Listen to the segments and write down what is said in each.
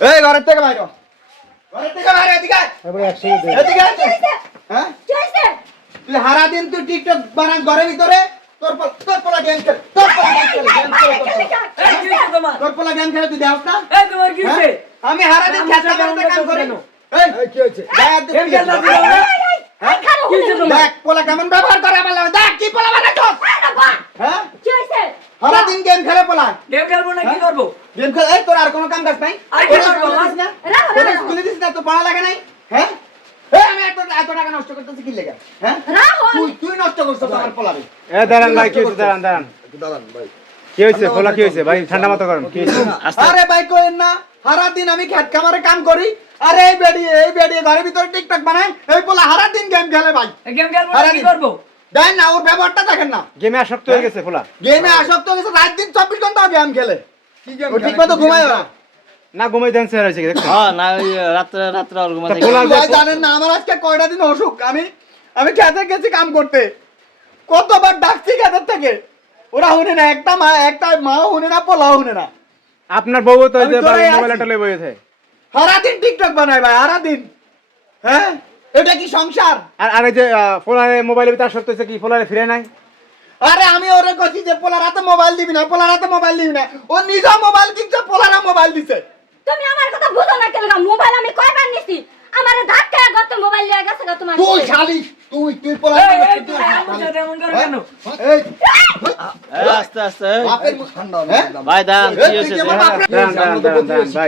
এই ঘরের থেকে বাইরে ঘরের থেকে বাইরে এদিকে আয়। এদিকে আয় তুই। হ্যাঁ তুই সারা দিন তুই টিকটক বানাস ঘরের ভিতরে তোর পোলা গেম খেলে তোর পোলা গেম খেলে তুই দেখ না হ্যাঁ? আমি সারা দিন খেতে কাম করি এই কি হয়েছে দেখ পোলা কেমন ব্যবহার করে আমার লাগে দেখ কি পোলা বানাচ্ছ হ্যাঁ সারা দিন গেম খেলে পোলা গেম খেলবো না কি করবো? গেম খেলে এই তোর আর কোনো কাম কাজ নাই আর কি করবো? স্কুলে দিস না তো পড়া লাগে নাই হ্যাঁ এই আমি এত টাকা নষ্ট করতেছি কি লেগে হ্যাঁ তুই নষ্ট করছিস আমার পোলারে এ দাঁড়ান ভাই কি হইছে দাঁড়ান ভাই কি হইছে পোলা কি হইছে ভাই ঠান্ডা মাথা করেন কি হইছে আরে ভাই কইেন না সারা দিন আমি খেত খামারে কাম করি আরে এই বেডি ঘরের ভিতরে টিকটক বানাই এই পোলা সারা দিন গেম খেলে ভাই গেম খেলবো না কি করবো? দেন না ওর ব্যবহারটা দেখেন না গেমে আসক্ত হয়ে গেছে পোলা গেমে আসক্ত হয়ে গেছে রাত দিন 24 ঘন্টা গেম খেলে কি গেম ও ঠিকমতো ঘুমায় না না ঘুমাই দেন স্যার হইছে দেখো হ্যাঁ না ওই রাত্রে আর ঘুমাতে পোলা ভাই জানেন না আমার আজকে কয়টা দিন অসুখ আমি খেতে গেছি কাম করতে কতবার ডাকছি খেতের থেকে ওরা শুনে না একটা মা শুনে না পোলাও শুনে না আপনার বউ তো এই যে আমি তোরাই আছি। মোবাইলটা লই বইছে সারা দিন টিকটক বানায় ভাই সারা দিন হ্যাঁ এটা কি সংসার আর এই যে পোলারে মোবাইলের ভিতর আসক্ত হইছে কি পোলারে ফিরে নাই আরে আমি ওরে কইছি যে পোলার হাতে মোবাইল দিবি না ও নিজে মোবাইল কিনছে পোলারা মোবাইল দিছে তুমি আমার কথা বুঝো না কেন মোবাইল আমি কয়বার নিছি আমারে ধাক্কা গত মোবাইল লিয়ে গেছে গো তোমার তুই শালি তুই পোলার এই তুই এমন সাথে এমন করো কেন? এই আস্তে আস্তে বাপের মুখ ঠান্ডা হ্যাঁ ভাই দাঁড়ান কি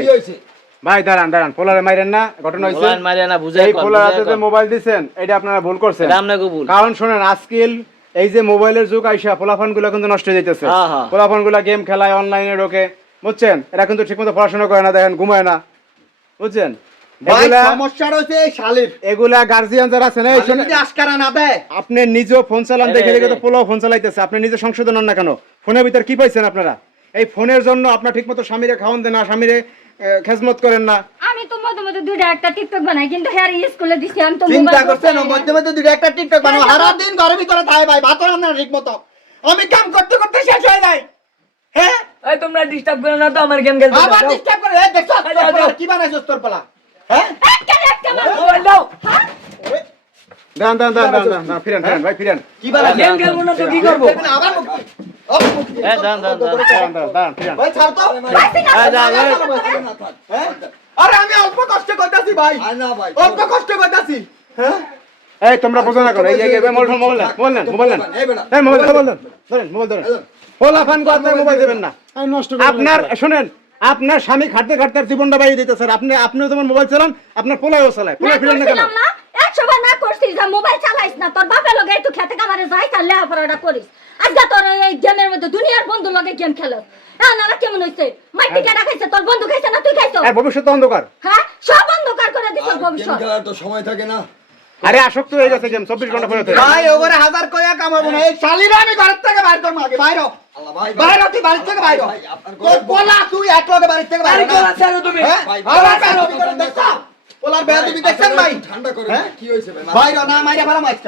হয়েছে ভাই দাঁড়ান পোলারে মাইরেন না ঘটনা হইছে মোবাইল মারিয়া না বুঝাই এই পোলার হাতে যে মোবাইল দিছেন এটা আপনারা ভুল করছেন এটা আমনে কবুল কারণ শুনেন আজকাল এই যে মোবাইলের যুগ আইসা পোলাফান গুলো কিন্তু নষ্ট হয়ে যাইতেছে হ্যাঁ, হ্যাঁ। পোলাফান গুলা গেম খেলায় অনলাইনে ঢোকে বুঝছেন এরা কিন্তু ঠিকমতো পড়াশোনা করে না দেখেন ঘুমায় না বুঝছেন ভাই এগুলা সমস্যা রয়েছে এই শালির এগুলা গার্জিয়ান যারা আছেন এই শোনেন, যদি আশকারা না দেয় আপনি নিজেও ফোন চালান দেখে দেখে তো পোলাও ফোন চালাইতেছে আপনি নিজে সংশোধন হন না কেন ফোনের ভিতর কি পাইছেন আপনারা এই ফোনের জন্য আপনার ঠিকমতো স্বামীরে খাওয়ান দেন না স্বামীরে খেজমত করেন না আমি তো মধ্যে দুইটা একটা টিকটক বানাই কিন্তু হ্যাঁ স্কুলে দিছি আমি তো চিন্তা করছেন ও মধ্যে দুটো একটা টিকটক বানাবো সারা দিন ঘরের ভিতরে থাকে ভাই ভাত রান্না ঠিক মতো আমি কাম করতে করতে শেষ হয়ে যায় হ্যাঁ এই তোমরা ডিস্টার্ব করো না তো আমার গেম খেলতে আবার দাও। ডিস্টার্ব করে এই দেখছো তোর পোলা কি বানাইছস তোর পোলা হ্যাঁ একটা মোবাইল দাও। দাঁড়ান ফিরেন ভাই ফিরেন কি বানাইছস গেম খেলবো না তো কি করবো? আবার মুখ দাঁড়ান ফিরেন ভাই ছাড় তো হ্যাঁ আরে আমি অল্প কষ্ট করতেছি ভাই অল্প কষ্ট করতেছি হ্যাঁ এই তোমরা বোঝো না করো এই যে মোবাইল ধরেন পোলা ফান কো আপনার মোবাইল দেবেন না আপনার শুনেন আপনার স্বামী খাটতে খাটতে জীবনটা বাইরে দিতে স্যার আপনিও তোমার মোবাইল চালান আপনার পোলাও চালায় পোলা ফিরেন না কেন না 100 বার না করছিস যে মোবাইল চালাইস না তোর বাপের লগে একটু খেতে কামারে যাই তাহলে লেখাপড়াটা করিস আজকে তোর এই গেমের মধ্যে দুনিয়ার বন্ধু লগে গেম খেলস না কেমন হইছে মাইটি কেডা খাইছে তোর বন্ধু খাইছে না তুই খাইছো আর ভবিষ্যৎ তো অন্ধকার হ্যাঁ সব অন্ধকার করে দিছ ভবিষ্যৎ খেলার তো সময় থাকে না। আরে আসক্ত হয়ে গেছে গেম 24 ঘন্টা পরে ভাই ওরে হাজার কয়া কামাবো না এই শালিরা আমি ঘর থেকে বাইর করব আগে বাইরে আল্লাহ ভাই বাইরে তুই বাড়ি থেকে বাইরে তোর পোলা তুই একলগে বাড়ি থেকে বাইরে আরে কোলা ছাড়ো তুমি। হ্যাঁ আবার বেয়াদবি করে দেখছ পোলার বেয়াদবি দেখছেন ভাই ঠান্ডা করে হ্যাঁ? কি হয়েছে ভাই? বাইরে না মাইরা ভালো মাইছ